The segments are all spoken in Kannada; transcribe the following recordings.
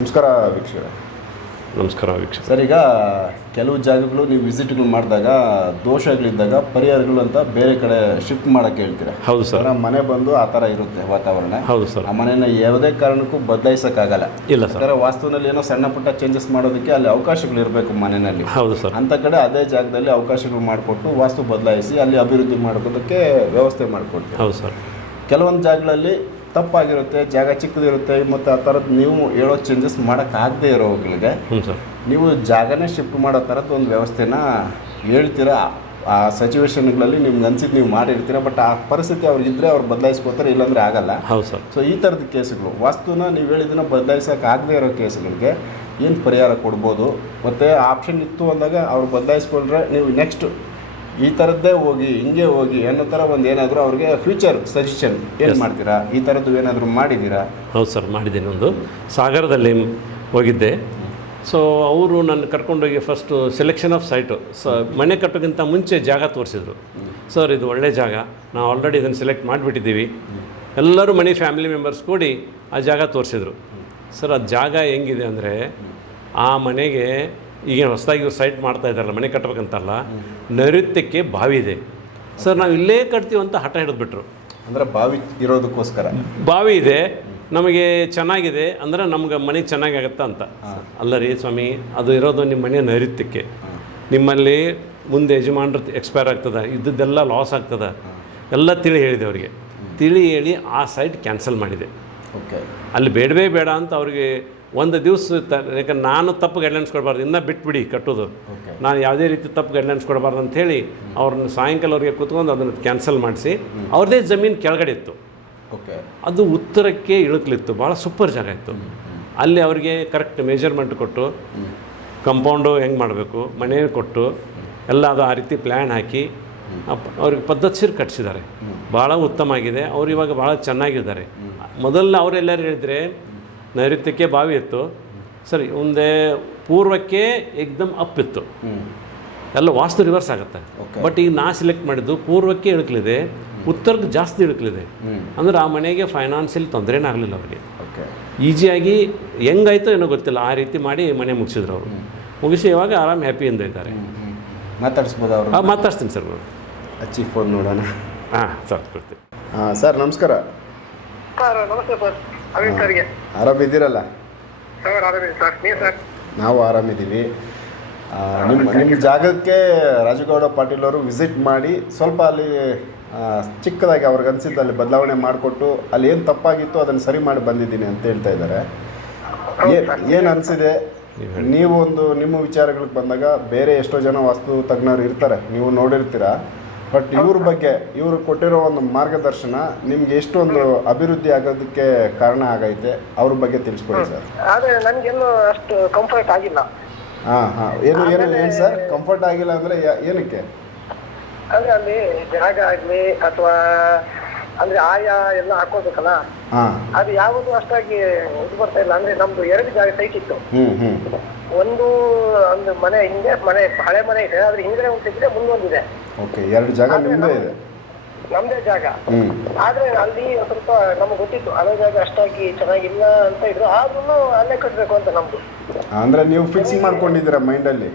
ನಮಸ್ಕಾರ ವೀಕ್ಷಕರೇ. ನಮಸ್ಕಾರ ವೀಕ್ಷಕ ಸರ್ ಈಗ ಕೆಲವು ಜಾಗಗಳು ನೀವು ವಿಸಿಟ್ಗಳು ಮಾಡಿದಾಗ ದೋಷಗಳಿದ್ದಾಗ ಪರಿಹಾರಗಳು ಅಂತ ಬೇರೆ ಕಡೆ ಶಿಫ್ಟ್ ಮಾಡಕ್ಕೆ ಹೇಳ್ತೀರಾ? ಹೌದು ಸರ್. ಮನೆ ಬಂದು ಆ ಥರ ಇರುತ್ತೆ ವಾತಾವರಣ. ಹೌದು ಸರ್. ಆ ಮನೆನ ಯಾವುದೇ ಕಾರಣಕ್ಕೂ ಬದಲಾಯಿಸೋಕ್ಕಾಗಲ್ಲ. ಇಲ್ಲ ಸರ್. ವಾಸ್ತುವಿನಲ್ಲಿ ಏನೋ ಸಣ್ಣ ಪುಟ್ಟ ಚೇಂಜಸ್ ಮಾಡೋದಕ್ಕೆ ಅಲ್ಲಿ ಅವಕಾಶಗಳು ಇರಬೇಕು ಮನೆಯಲ್ಲಿ. ಹೌದು ಸರ್. ಅಂತ ಕಡೆ ಅದೇ ಜಾಗದಲ್ಲಿ ಅವಕಾಶಗಳು ಮಾಡಿಕೊಟ್ಟು ವಾಸ್ತು ಬದಲಾಯಿಸಿ ಅಲ್ಲಿ ಅಭಿವೃದ್ಧಿ ಮಾಡೋದಕ್ಕೆ ವ್ಯವಸ್ಥೆ ಮಾಡಿಕೊಡ್ತೀವಿ ಹೌದು ಸರ್. ಕೆಲವೊಂದು ಜಾಗಗಳಲ್ಲಿ ತಪ್ಪಾಗಿರುತ್ತೆ ಜಾಗ ಚಿಕ್ಕದಿರುತ್ತೆ ಮತ್ತು ಆ ಥರದ್ದು ನೀವು ಹೇಳೋ ಚೇಂಜಸ್ ಮಾಡೋಕ್ಕಾಗದೇ ಇರೋಗಳಿಗೆ ನೀವು ಜಾಗನೇ ಶಿಫ್ಟ್ ಮಾಡೋ ಥರದ್ದು ಒಂದು ವ್ಯವಸ್ಥೆನ ಹೇಳ್ತೀರಾ? ಆ ಸಿಚುವೇಶನ್ಗಳಲ್ಲಿ ನಿಮ್ಗೆ ಅನ್ಸಿದ್ದು ನೀವು ಮಾಡಿರ್ತೀರ? ಬಟ್ ಆ ಪರಿಸ್ಥಿತಿ ಅವ್ರಿಗಿದ್ರೆ ಅವ್ರು ಬದಲಾಯಿಸ್ಕೋತಾರೆ ಇಲ್ಲಾಂದ್ರೆ ಆಗಲ್ಲ. ಹೌದು ಸರ್. ಸೊ ಈ ಥರದ ಕೇಸ್ಗಳು ವಾಸ್ತುನ ನೀವು ಹೇಳಿದ್ದನ್ನ ಬದಲಾಯಿಸೋಕೆ ಆಗದೇ ಇರೋ ಕೇಸ್ಗಳಿಗೆ ಏನು ಪರಿಹಾರ ಕೊಡ್ಬೋದು? ಮತ್ತು ಆಪ್ಷನ್ ಇತ್ತು ಅಂದಾಗ ಅವ್ರು ಬದಲಾಯಿಸ್ಕೊಂಡ್ರೆ ನೀವು ನೆಕ್ಸ್ಟ್ ಈ ಥರದ್ದೇ ಹೋಗಿ ಹಿಂಗೆ ಹೋಗಿ ಅನ್ನೋ ಥರ ಒಂದು ಏನಾದರೂ ಅವ್ರಿಗೆ ಫ್ಯೂಚರ್ ಸಜೆಷನ್ ಏನು ಮಾಡ್ತೀರಾ? ಈ ಥರದ್ದು ಏನಾದರೂ ಮಾಡಿದ್ದೀರಾ? ಹೌದು ಸರ್ ಮಾಡಿದ್ದೀನಿ ಒಂದು. ಸಾಗರದಲ್ಲಿ ಹೋಗಿದ್ದೆ. ಸೊ ಅವರು ನನ್ನ ಕರ್ಕೊಂಡೋಗಿ ಫಸ್ಟು ಸೆಲೆಕ್ಷನ್ ಆಫ್ ಸೈಟು ಸ ಮನೆ ಕಟ್ಟೋಕ್ಕಿಂತ ಮುಂಚೆ ಜಾಗ ತೋರಿಸಿದ್ರು. ಸರ್ ಇದು ಒಳ್ಳೆ ಜಾಗ. ನಾವು ಆಲ್ರೆಡಿ ಇದನ್ನು ಸೆಲೆಕ್ಟ್ ಮಾಡಿಬಿಟ್ಟಿದ್ದೀವಿ. ಎಲ್ಲರೂ ಮನೆ ಫ್ಯಾಮಿಲಿ ಮೆಂಬರ್ಸ್ ಕೂಡಿ ಆ ಜಾಗ ತೋರಿಸಿದ್ರು. ಸರ್ ಆ ಜಾಗ ಹೆಂಗಿದೆ ಅಂದರೆ ಆ ಮನೆಗೆ ಈಗ ಹೊಸದಾಗಿ ಸೈಟ್ ಮಾಡ್ತಾ ಇದ್ದಾರಲ್ಲ ಮನೆ ಕಟ್ಟಬೇಕಂತಲ್ಲ ನೈಋತ್ಯಕ್ಕೆ ಬಾವಿ ಇದೆ. ಸರ್ ನಾವು ಇಲ್ಲೇ ಕಟ್ತೀವಿ ಅಂತ ಹಠ ಹಿಡಿದ್ಬಿಟ್ರು. ಅಂದರೆ ಬಾವಿ ಇರೋದಕ್ಕೋಸ್ಕರ? ಬಾವಿ ಇದೆ ನಮಗೆ ಚೆನ್ನಾಗಿದೆ ಅಂದ್ರೆ ನಮ್ಗೆ ಮನೆ ಚೆನ್ನಾಗಾಗತ್ತಾ ಅಂತ. ಅಲ್ಲ ರೀ ಸ್ವಾಮಿ ಅದು ಇರೋದು ನಿಮ್ಮ ಮನೆ ನೈಋತ್ಯಕ್ಕೆ. ನಿಮ್ಮಲ್ಲಿ ಮುಂದೆ ಯಜಮಾನ್ರು ಎಕ್ಸ್ಪೈರ್ ಆಗ್ತದೆ ಇದ್ದದ್ದೆಲ್ಲ ಲಾಸ್ ಆಗ್ತದೆ. ಎಲ್ಲ ತಿಳಿ ಹೇಳಿದೆ ಅವರಿಗೆ. ತಿಳಿ ಹೇಳಿ ಆ ಸೈಟ್ ಕ್ಯಾನ್ಸಲ್ ಮಾಡಿದೆ. ಓಕೆ ಅಲ್ಲಿ ಬೇಡವೇ ಬೇಡ ಅಂತ ಅವ್ರಿಗೆ ಒಂದು ದಿವಸ ಯಾಕಂದ್ರೆ ನಾನು ತಪ್ಪು ಗೈಡ್ಲೈನ್ಸ್ ಕೊಡಬಾರ್ದು. ಇನ್ನೂ ಬಿಟ್ಬಿಡಿ ಕಟ್ಟೋದು. ನಾನು ಯಾವುದೇ ರೀತಿ ತಪ್ಪು ಗೈಡ್ಲೈನ್ಸ್ ಕೊಡಬಾರ್ದು ಅಂಥೇಳಿ ಅವ್ರನ್ನ ಸಾಯಂಕಾಲವರೆಗೆ ಕೂತ್ಕೊಂಡು ಅದನ್ನು ಕ್ಯಾನ್ಸಲ್ ಮಾಡಿಸಿ. ಅವ್ರದೇ ಜಮೀನು ಕೆಳಗಡೆ ಇತ್ತು. ಓಕೆ ಅದು ಉತ್ತರಕ್ಕೆ ಇಳುಕ್ಲಿತ್ತು. ಭಾಳ ಸೂಪರ್ ಜಾಗ ಇತ್ತು. ಅಲ್ಲಿ ಅವರಿಗೆ ಕರೆಕ್ಟ್ ಮೆಜರ್ಮೆಂಟ್ ಕೊಟ್ಟು ಕಂಪೌಂಡು ಹೆಂಗೆ ಮಾಡಬೇಕು ಮನೆ ಕೊಟ್ಟು ಎಲ್ಲ ಅದು ಆ ರೀತಿ ಪ್ಲ್ಯಾನ್ ಹಾಕಿ ಅವ್ರಿಗೆ ಅವ್ರಿಗೆ ಪದ್ಧತಿಸಿರ್ ಕಟ್ಟಿಸಿದ್ದಾರೆ ಭಾಳ ಉತ್ತಮ ಆಗಿದೆ. ಅವ್ರು ಇವಾಗ ಭಾಳ ಚೆನ್ನಾಗಿದ್ದಾರೆ. ಮೊದಲು ಅವರೆಲ್ಲರೂ ಹೇಳಿದರೆ ನೈಋತ್ಯಕ್ಕೆ ಬಾವಿ ಇತ್ತು. ಸರಿ ಮುಂದೆ ಪೂರ್ವಕ್ಕೆ ಏಕ್ದಮ್ ಅಪ್ ಇತ್ತು. ಎಲ್ಲ ವಾಸ್ತು ರಿವರ್ಸ್ ಆಗುತ್ತೆ. ಬಟ್ ಈಗ ನಾ ಸೆಲೆಕ್ಟ್ ಮಾಡಿದ್ದು ಪೂರ್ವಕ್ಕೆ ಇಳುಕಲಿದೆ ಉತ್ತರಕ್ಕೆ ಜಾಸ್ತಿ ಇಳುಕಲಿದೆ. ಅಂದ್ರೆ ಆ ಮನೆಗೆ ಫೈನಾನ್ಷಿಯಲ್ ತೊಂದರೆನೇ ಆಗಲಿಲ್ಲ ಅವರಿಗೆ. ಓಕೆ ಈಸಿಯಾಗಿ ಹೆಂಗಾಯ್ತೋ ಏನೋ ಗೊತ್ತಿಲ್ಲ ಆ ರೀತಿ ಮಾಡಿ ಮನೆ ಮುಗಿಸಿದ್ರು ಅವರು. ಮುಗಿಸಿ ಇವಾಗ ಆರಾಮ್ ಹ್ಯಾಪಿಯಿಂದ ಇದ್ದಾರೆ. ಮಾತಾಡಿಸ್ಬೋದು ಅವರು. ಆ, ಮಾತಾಡ್ತೀನಿ ಸರ್. ಫೋನ್ ನೋಡೋಣ. ಹಾಂ ಸರ್ ಕೊಡ್ತೀನಿ. ಹಾಂ ಸರ್ ನಮಸ್ಕಾರ. ಸರ್ ನಮಸ್ತೆ ಸರ್. ಸರ್ಗೆ ಆರಾಮಿದ್ದೀರಲ್ಲ? ಸರ್ ಅರವಿಂದ್ ಸರ್ ನೀವು ಸರ್ ನಾವು ಆರಾಮಿದ್ದೀವಿ. ನಿಮ್ಮ ನಿಮ್ಮ ಜಾಗಕ್ಕೆ ರಾಜಗೌಡ ಪಾಟೀಲ್ ಅವರು ವಿಸಿಟ್ ಮಾಡಿ ಸ್ವಲ್ಪ ಅಲ್ಲಿ ಚಿಕ್ಕದಾಗಿ ಅವ್ರಿಗೆ ಅನಿಸಿದ್ದು ಅಲ್ಲಿ ಬದಲಾವಣೆ ಮಾಡಿಕೊಟ್ಟು ಅಲ್ಲಿ ಏನು ತಪ್ಪಾಗಿತ್ತು ಅದನ್ನು ಸರಿ ಮಾಡಿ ಬಂದಿದ್ದೀನಿ ಅಂತ ಹೇಳ್ತಾ ಇದ್ದಾರೆ. ಏನು ಅನಿಸಿದೆ? ನೀವು ಒಂದು ನಿಮ್ಮ ವಿಚಾರಗಳಿಗೆ ಬಂದಾಗ ಬೇರೆ ಎಷ್ಟೋ ಜನ ವಾಸ್ತು ತಜ್ಞರು ಇರ್ತಾರೆ. ನೀವು ನೋಡಿರ್ತೀರಾ? ಬಟ್ ಇವ್ರ ಬಗ್ಗೆ ಇವರು ಕೊಟ್ಟಿರೋ ಒಂದು ಮಾರ್ಗದರ್ಶನ ನಿಮ್ಗೆ ಎಷ್ಟೊಂದು ಅಭಿವೃದ್ಧಿ ಆಗೋದಕ್ಕೆ ಕಾರಣ ಆಗೈತೆ ಅವ್ರ ಬಗ್ಗೆ ತಿಳಿಸ್ಕೊಡಿ ಸರ್. ಆದ್ರೆ ನನ್ಗೆಲ್ಲೂ ಅಷ್ಟು ಕಂಫರ್ಟ್ ಆಗಿಲ್ಲ. ಹಾ ಹಾ. ಏನು ಏನು ಏನು ಸರ್? ಕಂಫರ್ಟ್ ಆಗಿಲ್ಲ ಅಂದರೆ ಏನಕ್ಕೆ? ಅಂದ್ರೆ ಅಲ್ಲಿ ಜಾಗ ಆಗ್ಲಿ ಅಥವಾ ಅಂದ್ರೆ ಆಯಾ ಎಲ್ಲ ಹಾಕೋಬೇಕಲ್ಲ? ಹಾಂ. ಅದು ಯಾವುದು ಅಷ್ಟಾಗಿ ಇದು ಬರ್ತಾ ಇಲ್ಲ. ಅಂದ್ರೆ ನಮ್ದು ಎರಡು ಜಾಗ ಸೈಟ್ ಇತ್ತು. ಒಂದು ಒಂದು ಮನೆ ಹಿಂದೆ ಮನೆ ಹಳೆ ಮನೆ ಇದೆ ಅದ್ರ ಹಿಂದೆ ಒಂದು ಸಿಕ್ಕಿದೆ ಮುಂದೊಂದಿದೆ. ಓಕೆ ಎರಡು ಜಾಗ ನಿಮ್ಮದೇ ಇದೆ. ನಮ್ದೇ ಜಾಗ. ಆದ್ರೆ ಅಲ್ಲಿ ಸ್ವಲ್ಪ ನಮ್ಗೆ ಗೊತ್ತಿತ್ತು ಹಳೆ ಜಾಗ ಅಷ್ಟಾಗಿ ಚೆನ್ನಾಗಿಲ್ಲ ಅಂತ ಇದ್ರು ಆದ್ರೂ ಅಲ್ಲೇ ಕಟ್ಟಬೇಕು ಅಂತ ನಮ್ದು. ಅಂದ್ರೆ ನೀವು ಫಿಕ್ಸ್ ಮಾಡ್ಕೊಂಡಿದ್ದೀರಾ ಮೈಂಡಲ್ಲಿ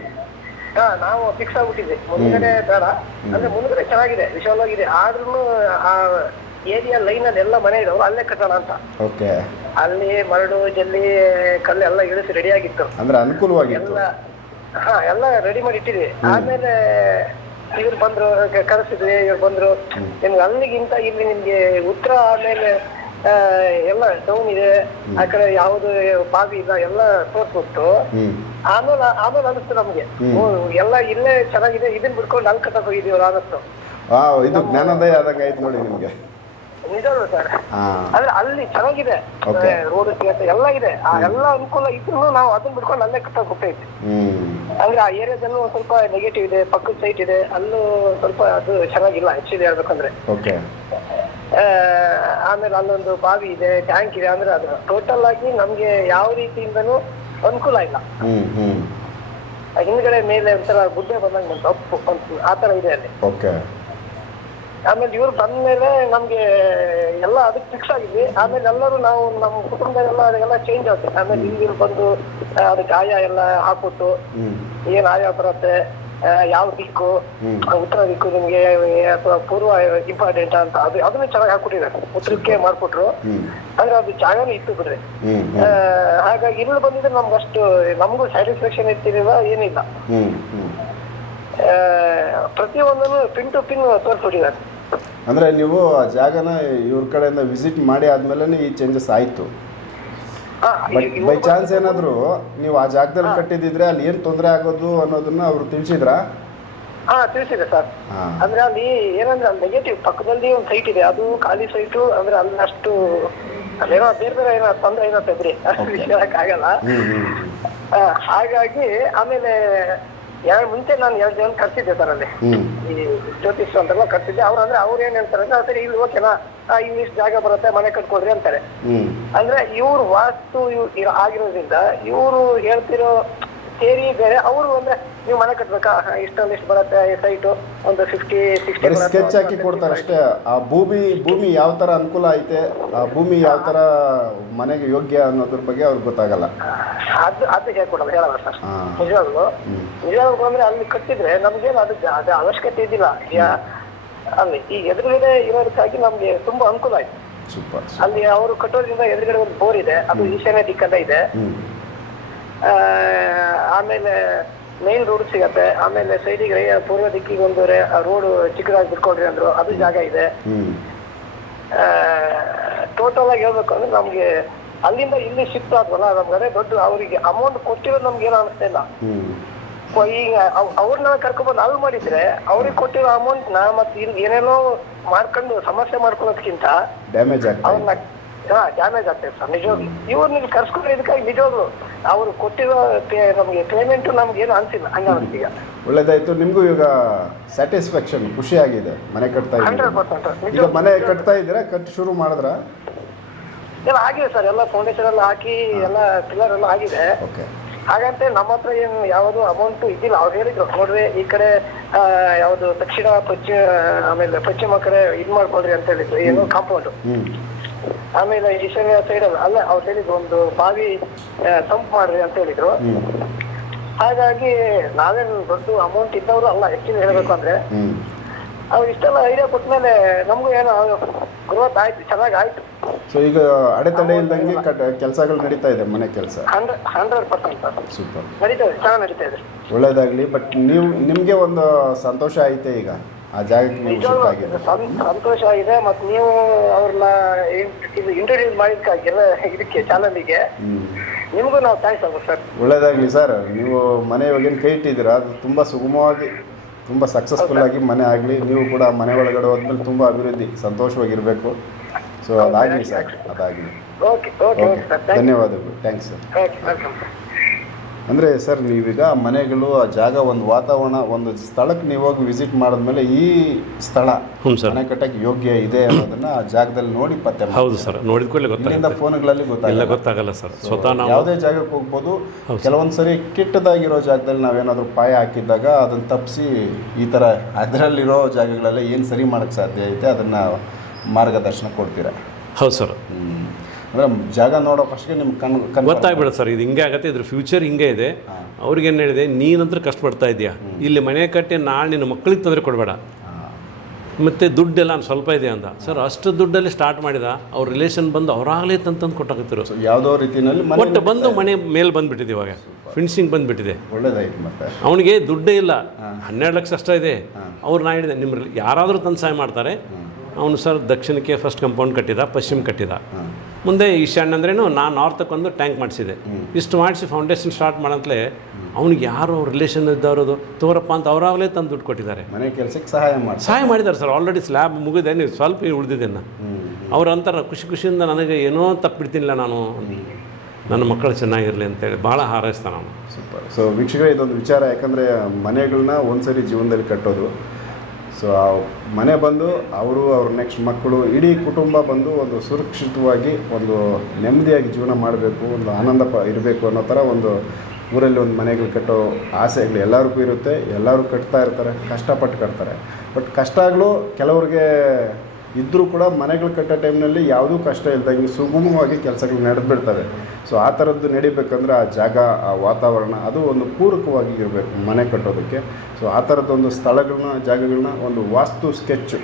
ಹಾ ನಾವು ಫಿಕ್ಸ್ ಆಗ್ಬಿಟ್ಟಿದ್ವಿ. ಮುಂದ್ಗಡೆ ಬೇಡ. ಅಂದ್ರೆ ಮುಂದ್ಗಡೆ ಚೆನ್ನಾಗಿದೆ ವಿಶಾಲವಾಗಿದೆ. ಆದ್ರೂ ಆ ಏರಿಯಾ ಲೈನ್ ಅಲ್ಲಿ ಎಲ್ಲ ಮನೆ ಇದಾವೆ ಅಲ್ಲೇ ಕಟ್ಟೋಣ ಅಂತ. ಓಕೆ ಅಲ್ಲಿ ಮರಳು ಜಲ್ಲಿ ಕಲ್ಲು ಎಲ್ಲ ಇಳಿಸಿ ರೆಡಿ ಆಗಿತ್ತು. ಅಂದ್ರೆ ಅನುಕೂಲವಾಗಿತ್ತು. ಎಲ್ಲ ಹಾ ಎಲ್ಲ ರೆಡಿ ಮಾಡಿ ಇಟ್ಟಿದ್ವಿ. ಆಮೇಲೆ ಇವ್ರು ಬಂದ್ರು ಕ- ಕರೆಸಿದ್ವಿ ಇವ್ರು ಬಂದ್ರು. ನಿಮ್ಗೆ ಅಲ್ಲಿಗಿಂತ ಇಲ್ಲಿ ನಿಮ್ಗೆ ಉತ್ತರ ಆಮೇಲೆ ಆ, ಎಲ್ಲ ಟೌನ್ ಇದೆ. ಆ ಕಡೆ ಯಾವ್ದು ಬಾವಿ ಇಲ್ಲ ಎಲ್ಲ ತೋರ್ಸ್ಬಿಟ್ಟು ಆಮೇಲೆ ಆಮೇಲೆ ಅನಿಸ್ತು ನಮ್ಗೆ. ಓ ಎಲ್ಲ ಇಲ್ಲೇ ಚೆನ್ನಾಗಿದೆ ಇದನ್ನ ಬಿಡ್ಕೊಂಡು ಅಲ್ಲಿ ಕಟ್ಟಕ್ ಹೋಗಿದೀವಲ್ಲ ಅನ್ನಿಸ್ತು. ವಾವ್ ಇದು ಜ್ಞಾನೋದಯ ಆದಂಗೆ ಆಯ್ತು ನೋಡಿ ನಿಮಗೆ. ನಿಜವಲ್ಲ ಸರ್. ಅಂದ್ರೆ ಅಲ್ಲಿ ಚೆನ್ನಾಗಿದೆ. ರೋಡ್ ಎಲ್ಲ ಇದೆ. ಆ ಎಲ್ಲ ಅನುಕೂಲ ಇದ್ರೂ ನಾವು ಅದನ್ನ ಬಿಡ್ಕೊಂಡು ಅಲ್ಲೇ ಕಟ್ಟಕ್ ಹೋಗ್ತೈತಿ ಹ್ಞೂ ಅಂದ್ರೆ ಆ ಏರಿಯಾದಲ್ಲೂ ಒಂದ್ ಸ್ವಲ್ಪ ನೆಗೆಟಿವ್ ಇದೆ ಪಕ್ಕದ ಸೈಟ್ ಇದೆ ಅಲ್ಲೂ ಸ್ವಲ್ಪ ಅದು ಚೆನ್ನಾಗಿಲ್ಲ ಹೆಚ್ಚಿದೆ ಹೇಳ್ಬೇಕಂದ್ರೆ. ಆಮೇಲೆ ಅಲ್ಲೊಂದು ಬಾವಿ ಇದೆ ಟ್ಯಾಂಕ್ ಇದೆ ಅಂದ್ರೆ ಅದು ಟೋಟಲ್ ಆಗಿ ನಮ್ಗೆ ಯಾವ ರೀತಿಯಿಂದನೂ ಅನುಕೂಲ ಇಲ್ಲ. ಹಿಂದ್ಗಡೆ ಮೇಲೆ ಒಂಥರ ಗುಡ್ಡೆ ಬಂದಂಗೆ ಬಂತು ಅಪ್ಪು ಆತರ ಆ ತರ ಇದೆ ಅಲ್ಲಿ. ಆಮೇಲೆ ಇವ್ರು ಬಂದ್ಮೇಲೆ ನಮ್ಗೆ ಎಲ್ಲ ಅದಕ್ಕೆ ಫಿಕ್ಸ್ ಆಗಿದ್ವಿ ಆಮೇಲೆ ಎಲ್ಲರೂ ನಾವು ನಮ್ಮ ಕುಟುಂಬದಲ್ಲ ಅದೆಲ್ಲ ಚೇಂಜ್ ಆಗುತ್ತೆ ಆಮೇಲೆ ಇಲ್ಲಿ ಬಂದು ಅದಕ್ಕೆ ಆಯಾ ಎಲ್ಲ ಹಾಕ್ಬಿಟ್ಟು ಏನ್ ಆಯಾ ಬರುತ್ತೆ ಯಾವ ದಿಕ್ಕು ಉತ್ತರ ದಿಕ್ಕು ನಿಮ್ಗೆ ಅಥವಾ ಪೂರ್ವ ಇಂಪಾರ್ಟೆಂಟ್ ಅಂತ ಅದು ಅದನ್ನ ಚೆನ್ನಾಗಿ ಹಾಕ್ಬಿಟ್ಟಿದ್ದಾರೆ. ಉತ್ತರಕ್ಕೆ ಮಾಡ್ಕೊಟ್ರು. ಆದ್ರೆ ಅಂದ್ರೆ ಅದು ಜಾಗನೂ ಇತ್ತು ಬಿಡ್ರಿ. ಆ, ಹಾಗಾಗಿ ಇಲ್ಲಿ ಬಂದಿದ್ರೆ ನಮ್ಗೆ ಅಷ್ಟು ನಮಗೂ ಸ್ಯಾಟಿಸ್ಫ್ಯಾಕ್ಷನ್ ಇರ್ತಿರಲಿಲ್ಲ ಏನಿಲ್ಲ. ಪ್ರತಿಯೊಂದನ್ನು ಪಿನ್ ಟು ಪಿನ್ ತೋರಿಸ್ಬಿಟ್ಟಿದ್ದಾರೆ. ಅಂದರೆ ನೀವು ಆ ಜಾಗನ ಇವ್ರ ಕಡೆಯಿಂದ ವಿಸಿಟ್ ಮಾಡಿ ಆದಮೇಲೆ ಈ ಚೇಂಜಸ್ ಆಯಿತು. ಬೈ ಚಾನ್ಸ್ ಏನಾದರೂ ನೀವು ಆ ಜಾಗದಲ್ಲಿ ಕಟ್ಟಿದ್ರೆ ಅಲ್ಲಿ ಏನು ತೊಂದರೆ ಆಗೋದು ಅನ್ನೋದನ್ನ ಅವರು ತಿಳಿಸಿದ್ರಾ? ಹಾ ತಿಳಿಸಿದೆ ಸರ್. ಅಂದ್ರೆ ಅಲ್ಲಿ ಏನಂದ್ರೆ ಅಲ್ಲಿ ನೆಗೆಟಿವ್ ಪಕ್ಕದಲ್ಲಿ ಒಂದು ಸೈಟ್ ಇದೆ ಅದು ಖಾಲಿ ಸೈಟು ಅಂದ್ರೆ ಅಲ್ಲಿ ಅಷ್ಟು ಅಲ್ಲೇನೋ ಬೇರೆ ಬೇರೆ ಏನೋ ತೊಂದರೆ ಏನೋ ತೆಗ್ರಿ ಅಷ್ಟು ವಿಷಯ ಆಗಲ್ಲ ಹಾಗಾಗಿ ಆಮೇಲೆ ಎರಡು ಮುಂಚೆ ನಾನು ಎರಡು ಜನ ಕರ್ಸಿದ್ದೆ ಸರ್ ಅಲ್ಲಿ. ಈ ಜ್ಯೋತಿಷ್ ಅಂತೆಲ್ಲ ಕರ್ಸಿದ್ದೆ. ಅವ್ರು ಅಂದ್ರೆ ಅವ್ರು ಏನ್ ಹೇಳ್ತಾರೆ ಅಂದ್ರೆ ಸರಿ ಇಲ್ಲಿ ಓಕೆನಾ ಇಲ್ಲಿ ಇಷ್ಟು ಜಾಗ ಬರುತ್ತೆ ಮನೆ ಕಟ್ಕೊಡ್ರಿ ಅಂತಾರೆ. ಅಂದ್ರೆ ಇವ್ರು ವಾಸ್ತು ಆಗಿರೋದ್ರಿಂದ ಇವರು ಹೇಳ್ತಿರೋ ಸೇರಿ ಬೇರೆ. ಅವರು ಅಂದ್ರೆ ನೀವು ಮನೆ ಕಟ್ಬೇಕಾ? ಹಾ, ಇಷ್ಟೊಂದು ಇಷ್ಟು ಬರುತ್ತೆ ಸೈಟು ಒಂದು ಫಿಫ್ಟಿ ಸಿಕ್ಸ್ಟಿ ಬರೀ ಸ್ಕೆಚ್ ಹಾಕಿ ಕೊಡ್ತಾರೆ ಅಷ್ಟೇ. ಆ ಭೂಮಿ ಭೂಮಿ ಯಾವ ಥರ ಅನುಕೂಲ ಐತೆ? ಆ ಭೂಮಿ ಯಾವ ಥರ ಮನೆಗೆ ಯೋಗ್ಯ ಅನ್ನೋದ್ರ ಬಗ್ಗೆ ಅವ್ರಿಗೆ ಗೊತ್ತಾಗಲ್ಲ. ಅದು ಅದು ಹೇಳ್ಕೊಡಲ್ಲ ಹೇಳಲ್ಲ ಸರ್. ಹಾ. ನಿಜವಾಗ್ಲು ನಿಜವಾಗ್ಲು ಅಂದ್ರೆ ಅಲ್ಲಿ ಕಟ್ಟಿದ್ರೆ ನಮ್ಗೇನು ಅದು ಅದು ಅವಶ್ಯಕತೆ ಇದಿಲ್ಲ ಯಾ- ಅಲ್ಲಿ ಈ ಎದುರುಗಡೆ ಇರೋದಕ್ಕಾಗಿ ನಮ್ಗೆ ತುಂಬಾ ಅನುಕೂಲ ಆಯ್ತು. ಸೂಪರ್ ಅಲ್ಲಿ ಅವರು ಕಟ್ಟೋದ್ರಿಂದ ಎದುರುಗಡೆ ಒಂದು ಬೋರ್ ಇದೆ. ಅದು ಈಶಾನ್ಯ ದಿಕ್ಕಲ್ಲ ಇದೆ. ಹ್ಞೂ ಆ, ಆಮೇಲೆ ಮೇನ್ ರೋಡ್ ಸಿಗತ್ತೆ. ಆಮೇಲೆ ಸೈಡಿಗೆ ಪೂರ್ವ ದಿಕ್ಕಿಗೆ ಒಂದು ರೋಡ್ ಚಿಕ್ಕದಾಗಿ ಬಿಟ್ಕೊಡ್ರಿ ಅಂದ್ರು ಅದು ಜಾಗ ಇದೆ. ಟೋಟಲ್ ಆಗಿ ಹೇಳ್ಬೇಕು ಅಂದ್ರೆ ನಮ್ಗೆ ಅಲ್ಲಿಂದ ಇಲ್ಲಿ ಶಿಫ್ಟ್ ಆದ್ವಲ್ಲ ನಮ್ಗೆ ದೊಡ್ಡ ಅವರಿಗೆ ಅಮೌಂಟ್ ಕೊಟ್ಟಿರೋದು ನಮ್ಗೆ ಏನು ಅನಿಸ್ತಾ ಇಲ್ಲ. ಈಗ ಅವ್- ಅವ್ರನ್ನ ಕರ್ಕೊಂಡ್ಬಂದು ಅಲ್ಲಿ ಮಾಡಿದ್ರೆ ಅವ್ರಿಗೆ ಕೊಟ್ಟಿರೋ ಅಮೌಂಟ್ನ ಮತ್ತೆ ಏನೇನೋ ಮಾಡ್ಕೊಂಡು ಸಮಸ್ಯೆ ಡ್ಯಾಮೇಜ್ ಆಗ್ತಾ ಅವ್ರನ್ನ ಹಾ ಡ್ಯಾಮೇಜ್ ಆಗ್ತದೆ ಸರ್ ನಿಜವಾಗ್ಲು ಇವ್ರನ್ನ ಇಲ್ಲಿ ಕರ್ಸ್ಕೊಂಡಿದ್ದಕ್ಕಾಗಿ ನಿಜವಾಗ್ಲು ಅವ್ರು ಕೊಟ್ಟಿರೋ ಪೇ- ನಮ್ಗೆ ಪೇಮೆಂಟ್ ನಮ್ಗೆ ಏನು ಅನ್ಸಿಲ್ಲ ಹಂಗ ಈಗ. ಒಳ್ಳೇದಾಯ್ತು. ನಿಮ್ಗೂ ಈಗ ಸ್ಯಾಟಿಸ್ಫ್ಯಾಕ್ಷನ್ ಖುಷಿ ಆಗಿದೆ ಮನೆ ಕಟ್ತಾ ಇದ್ದೀರಾ? ಪರ್ಸೆಂಟ್ ಈಗ ಮನೆ ಕಟ್ತಾ ಇದ್ದೀರಾ ಕಟ್ ಶುರು ಮಾಡಿದ್ರ? ಎಲ್ಲ ಆಗಿದೆ ಸರ್ ಎಲ್ಲ ಫೌಂಡೇಶನ್ ಎಲ್ಲ ಹಾಕಿ ಎಲ್ಲ ಪಿಲ್ಲರ್ ಎಲ್ಲ ಆಗಿದೆ. ಓಕೆ. ಹಾಗಂತ ನಮ್ಮ ಹತ್ರ ಏನು ಯಾವುದು ಅಮೌಂಟ್ ಇದಿಲ್ಲ ಅವ್ರು ಹೇಳಿದ್ರು ನೋಡ್ರಿ ಈ ಕಡೆ ಆ, ಯಾವುದು ದಕ್ಷಿಣ ಪಶ್ಚಿಮ ಆಮೇಲೆ ಪಶ್ಚಿಮ ಕಡೆ ಇದ್ ಮಾಡ್ಕೊಳ್ರಿ ಅಂತ ಹೇಳಿದ್ರು. ಏನು ಕಾಂಪೌಂಡ್ ಹ್ಞೂ ಆಮೇಲೆ ಈಶಾನ್ಯ ಸೈಡ್ ಅಲ್ಲ ಅವ್ರು ಹೇಳಿದ್ರು ಒಂದು ಬಾವಿ ತಂಪು ಮಾಡ್ರಿ ಅಂತ ಹೇಳಿದ್ರು. ಹಾಗಾಗಿ ನಾವೇನ್ ದೊಡ್ಡ ಅಮೌಂಟ್ ಇದ್ದವರು ಅಲ್ಲ ಹೆಚ್ಚಿನ ಹೇಳ್ಬೇಕು ಅಂದ್ರೆ. ಅವ್ರು ಇಷ್ಟೆಲ್ಲ ಐಡಿಯಾ ಕೊಟ್ಮೇಲೆ ನಮಗೂ ಏನೋ ಗ್ರೋತ್ ಆಯ್ತು ಚೆನ್ನಾಗಿ ಆಯ್ತು. ಸೊ ಈಗ ಅಡೆತಡೆ ಇಲ್ದಂಗೆ ಕೆಲಸಗಳು ನಡೀತಾ ಇದೆ ಮನೆ ಕೆಲಸ. Hundred percent super. ನಡೀತಾ ಇದೆ ಚೆನ್ನಾಗಿ ನಡೀತಾ ಇದೆ. ಒಳ್ಳೇದಾಗಲಿ ಬಟ್ ನೀವು ನಿಮಗೆ ಒಂದು ಸಂತೋಷ ಐತೆ ಈಗ. ಆ ಜಾಗಕ್ಕೆ ನೀವು ಶಿಫ್ಟ್ ಆಗಿದೆ ಸಂತೋಷ ಆಗಿದೆ ಮತ್ತು ನೀವು ಅವ್ರನ್ನ ಇಂಟ್ರೊಡ್ಯೂಸ್ ಮಾಡಿದ್ಕಾಗೆಲ್ಲ ಇದಕ್ಕೆ ಚಾನಲ್ಗೆ. ನಿಮಗೂ ನಾವು ಥ್ಯಾಂಕ್ಸ್ ಆಗ್ಬೋದು ಸರ್ ಒಳ್ಳೇದಾಗಲಿ ಸರ್ ನೀವು ಮನೆ ಇವಾಗೇನು ಕೈ ಇಟ್ಟಿದ್ದೀರಾ ಅದು ತುಂಬ ಸುಗಮವಾಗಿ ತುಂಬ ಸಕ್ಸಸ್ಫುಲ್ ಆಗಿ ಮನೆ ಆಗಲಿ ನೀವು ಕೂಡ ಮನೆ ಒಳಗಡೆ ಹೋದ್ಮೇಲೆ ತುಂಬ ಅಭಿವೃದ್ಧಿ ಸಂತೋಷವಾಗಿರಬೇಕು. ಸೊ ಅದಾಗಲಿ ಸರ್ ಅದಾಗಲಿ. ಓಕೆ ಧನ್ಯವಾದಗಳು. Thanks sir okay welcome sir ಅಂದರೆ ಸರ್ ನೀವೀಗ ಮನೆಗಳು ಆ ಜಾಗ ಒಂದು ವಾತಾವರಣ ಒಂದು ಸ್ಥಳಕ್ಕೆ ನೀವು ಹೋಗಿ ವಿಸಿಟ್ ಮಾಡಿದ್ಮೇಲೆ ಈ ಸ್ಥಳ ಹ್ಞೂ ಸರ್. ಮನೆ ಕಟ್ಟಕ್ಕೆ ಯೋಗ್ಯ ಇದೆ ಅನ್ನೋದನ್ನ ಆ ಜಾಗದಲ್ಲಿ ನೋಡಿ ಪತ್ತೆ ಹೌದು ಸರ್ ನೋಡಿದ ಕೂಡಲೇ ಗೊತ್ತಾಗುತ್ತೆ. ಫೋನ್ಗಳಲ್ಲಿ ಗೊತ್ತಾಗಲ್ಲ. ಗೊತ್ತಾಗಲ್ಲ ಸರ್. ಸ್ವತಃ ನಾವು ಯಾವುದೇ ಜಾಗಕ್ಕೆ ಹೋಗ್ಬೋದು. ಕೆಲವೊಂದು ಸರಿ. ಕೆಟ್ಟದಾಗಿರೋ ಜಾಗದಲ್ಲಿ ನಾವೇನಾದರೂ ಪಾಯ ಹಾಕಿದ್ದಾಗ ಅದನ್ನು ತಪ್ಪಿಸಿ ಈ ಥರ ಅದರಲ್ಲಿರೋ ಜಾಗಗಳೆಲ್ಲ ಏನು ಸರಿ ಮಾಡೋಕ್ಕೆ ಸಾಧ್ಯ ಐತೆ ಅದನ್ನು ಮಾರ್ಗದರ್ಶನ ಕೊಡ್ತೀರಾ? ಹೌದು ಸರ್. ಅಂದರೆ ಜಾಗ ನೋಡೋ ಫಸ್ಟ್ಗೆ ನಿಮ್ಗೆ ಕಣ್ ಕಣ್ ಗೊತ್ತಾಗ್ಬಿಡುತ್ತೆ ಸರ್ ಇದು ಹಿಂಗೆ ಆಗುತ್ತೆ ಇದ್ರ ಫ್ಯೂಚರ್ ಹಿಂಗೆ ಇದೆ. ಅವ್ರಿಗೆ ಏನು ಹೇಳಿದೆ ನೀನಂತ್ರ ಕಷ್ಟಪಡ್ತಾ ಇದೆಯಾ ಇಲ್ಲಿ ಮನೆ ಕಟ್ಟಿ ನಾಳೆ ನಿನ್ನ ಮಕ್ಕಳಿಗೆ ತೊಂದರೆ ಕೊಡಬೇಡ. ಮತ್ತು ದುಡ್ಡೆಲ್ಲ ಸ್ವಲ್ಪ ಇದೆ ಅಂದ. ಸರ್ ಅಷ್ಟು ದುಡ್ಡಲ್ಲಿ ಸ್ಟಾರ್ಟ್ ಮಾಡಿದ ಅವ್ರ ರಿಲೇಷನ್ ಬಂದು ಅವರಾಗಲೇ ತಂತಂದು ಕೊಟ್ಟಾಕತ್ತಿರು. ಸೊ ಯಾವುದೋ ರೀತಿಯಲ್ಲಿ ಒಟ್ಟು ಬಂದು ಮನೆ ಮೇಲೆ ಬಂದುಬಿಟ್ಟಿದೆ ಇವಾಗ. ಫಿನಿಶಿಂಗ್ ಬಂದುಬಿಟ್ಟಿದೆ. ಒಳ್ಳೇದಾಯ್ತು ಮತ್ತೆ. ಅವನಿಗೆ ದುಡ್ಡೇ ಇಲ್ಲ. ಹನ್ನೆರಡು ಲಕ್ಷ ಅಷ್ಟೇ ಇದೆ. ಅವ್ರು ನಾ ಹೇಳಿದೆ ನಿಮ್ಮ ಯಾರಾದರೂ ತಂದು ಸಹಾಯ ಮಾಡ್ತಾರೆ. ಅವನು ಸರ್ ದಕ್ಷಿಣಕ್ಕೆ ಫಸ್ಟ್ ಕಂಪೌಂಡ್ ಕಟ್ಟಿದ ಪಶ್ಚಿಮ ಕಟ್ಟಿದ. ಮುಂದೆ ಈಶಾನ್ಯ ಅಂದ್ರೇನು ನಾನು ನಾರ್ತಕ್ಕೆ ಒಂದು ಟ್ಯಾಂಕ್ ಮಾಡಿಸಿದೆ. ಇಷ್ಟು ಮಾಡಿಸಿ ಫೌಂಡೇಶನ್ ಸ್ಟಾರ್ಟ್ ಮಾಡಂತಲೇ ಅವ್ನಿಗೆ ಯಾರು ಅವ್ರ ರಿಲೇಷನ್ ಇದ್ದವ್ರದು ತೋರಪ್ಪ ಅಂತ ಅವರಾಗಲೇ ತಂದು ದುಡ್ಡು ಕೊಟ್ಟಿದ್ದಾರೆ. ಮನೆ ಕೆಲಸಕ್ಕೆ ಸಹಾಯ ಮಾಡಿ ಸಹಾಯ ಮಾಡಿದ್ದಾರೆ ಸರ್ ಆಲ್ರೆಡಿ ಸ್ಲ್ಯಾಬ್ ಮುಗಿದೆ ನೀವು ಸ್ವಲ್ಪ ಉಳಿದಿದೆ ನಾ ಅವ್ರು ಅಂತಾರೆ ಖುಷಿ ಖುಷಿಯಿಂದ ನನಗೆ ಏನೋ ತಪ್ಪಿಡ್ತೀನಿಲ್ಲ ನಾನು ನನ್ನ ಮಕ್ಕಳು ಚೆನ್ನಾಗಿರಲಿ ಅಂತೇಳಿ ಭಾಳ ಹಾರೈಸ್ತಾನೆ ಅವನು ಸೂಪರ್. ಸೊ ವೀಕ್ಷಕರೇ ಇದೊಂದು ವಿಚಾರ ಯಾಕಂದರೆ ಮನೆಗಳನ್ನ ಒಂದ್ಸರಿ ಜೀವನದಲ್ಲಿ ಕಟ್ಟೋದು ಸೊ ಆ ಮನೆ ಬಂದು ಅವರು, ಅವ್ರ ನೆಕ್ಸ್ಟ್ ಮಕ್ಕಳು, ಇಡೀ ಕುಟುಂಬ ಬಂದು ಒಂದು ಸುರಕ್ಷಿತವಾಗಿ, ಒಂದು ನೆಮ್ಮದಿಯಾಗಿ ಜೀವನ ಮಾಡಬೇಕು, ಒಂದು ಆನಂದ ಪ, ಇರಬೇಕು ಅನ್ನೋ ಥರ ಒಂದು ಊರಲ್ಲಿ ಒಂದು ಮನೆಗಳು ಕಟ್ಟೋ ಆಸೆಗಳು ಎಲ್ಲರಿಗೂ ಇರುತ್ತೆ. ಎಲ್ಲರೂ ಕಟ್ತಾ ಇರ್ತಾರೆ, ಕಷ್ಟಪಟ್ಟು ಕಟ್ತಾರೆ. ಬಟ್ ಕಷ್ಟಗಳು ಕೆಲವ್ರಿಗೆ ಇದ್ದರೂ ಕೂಡ ಮನೆಗಳು ಕಟ್ಟೋ ಟೈಮ್ನಲ್ಲಿ ಯಾವುದೂ ಕಷ್ಟ ಇಲ್ದಂಗೆ ಸುಗಮವಾಗಿ ಕೆಲಸಗಳು ನಡೆದ್ಬಿಡ್ತವೆ. ಸೊ ಆ ಥರದ್ದು ನಡಿಬೇಕಂದ್ರೆ ಆ ಜಾಗ, ಆ ವಾತಾವರಣ ಅದು ಒಂದು ಪೂರಕವಾಗಿ ಇರಬೇಕು ಮನೆ ಕಟ್ಟೋದಕ್ಕೆ. ಸೊ ಆ ಥರದ್ದೊಂದು ಸ್ಥಳಗಳನ್ನ, ಜಾಗಗಳನ್ನ ಒಂದು ವಾಸ್ತು ಸ್ಕೆಚ್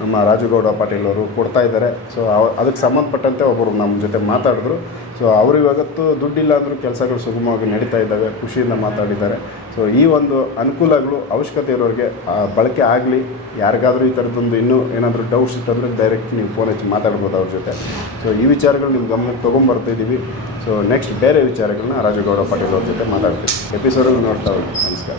ನಮ್ಮ ರಾಜುಗೌಡ ಪಾಟೀಲ್ ಅವರು ಕೊಡ್ತಾ ಇದ್ದಾರೆ. ಸೊ ಅದಕ್ಕೆ ಸಂಬಂಧಪಟ್ಟಂತೆ ಒಬ್ಬರು ನಮ್ಮ ಜೊತೆ ಮಾತಾಡಿದ್ರು. ಸೊ ಅವರು ಇವತ್ತು ದುಡ್ಡಿಲ್ಲ ಅಂದರೂ ಕೆಲಸಗಳು ಸುಗಮವಾಗಿ ನಡೀತಾ ಇದ್ದಾವೆ, ಖುಷಿಯಿಂದ ಮಾತಾಡಿದ್ದಾರೆ. ಸೊ ಈ ಒಂದು ಅನುಕೂಲಗಳು, ಅವಶ್ಯಕತೆ ಇರೋರಿಗೆ ಬಳಕೆ ಆಗಲಿ. ಯಾರಿಗಾದರೂ ಈ ಥರದ್ದೊಂದು ಇನ್ನೂ ಏನಾದರೂ ಡೌಟ್ಸ್ ಇತ್ತಂದರೆ ಡೈರೆಕ್ಟ್ ನೀವು ಫೋನ್ ಹಚ್ಚಿ ಮಾತಾಡ್ಬೋದು ಅವ್ರ ಜೊತೆ. ಸೊ ಈ ವಿಚಾರಗಳು ನಿಮ್ಮ ಗಮನಕ್ಕೆ ತೊಗೊಂಬರ್ತಿದ್ದೀವಿ ಸೊ ನೆಕ್ಸ್ಟ್ ಬೇರೆ ವಿಚಾರಗಳನ್ನ ರಾಜಗೌಡ ಪಾಟೀಲ್ ಅವ್ರ ಜೊತೆ ಮಾತಾಡ್ತೀವಿ. ಎಪಿಸೋಡಲ್ಲಿ ನೋಡ್ತಾ ಹೋಗಿ. ನಮಸ್ಕಾರ.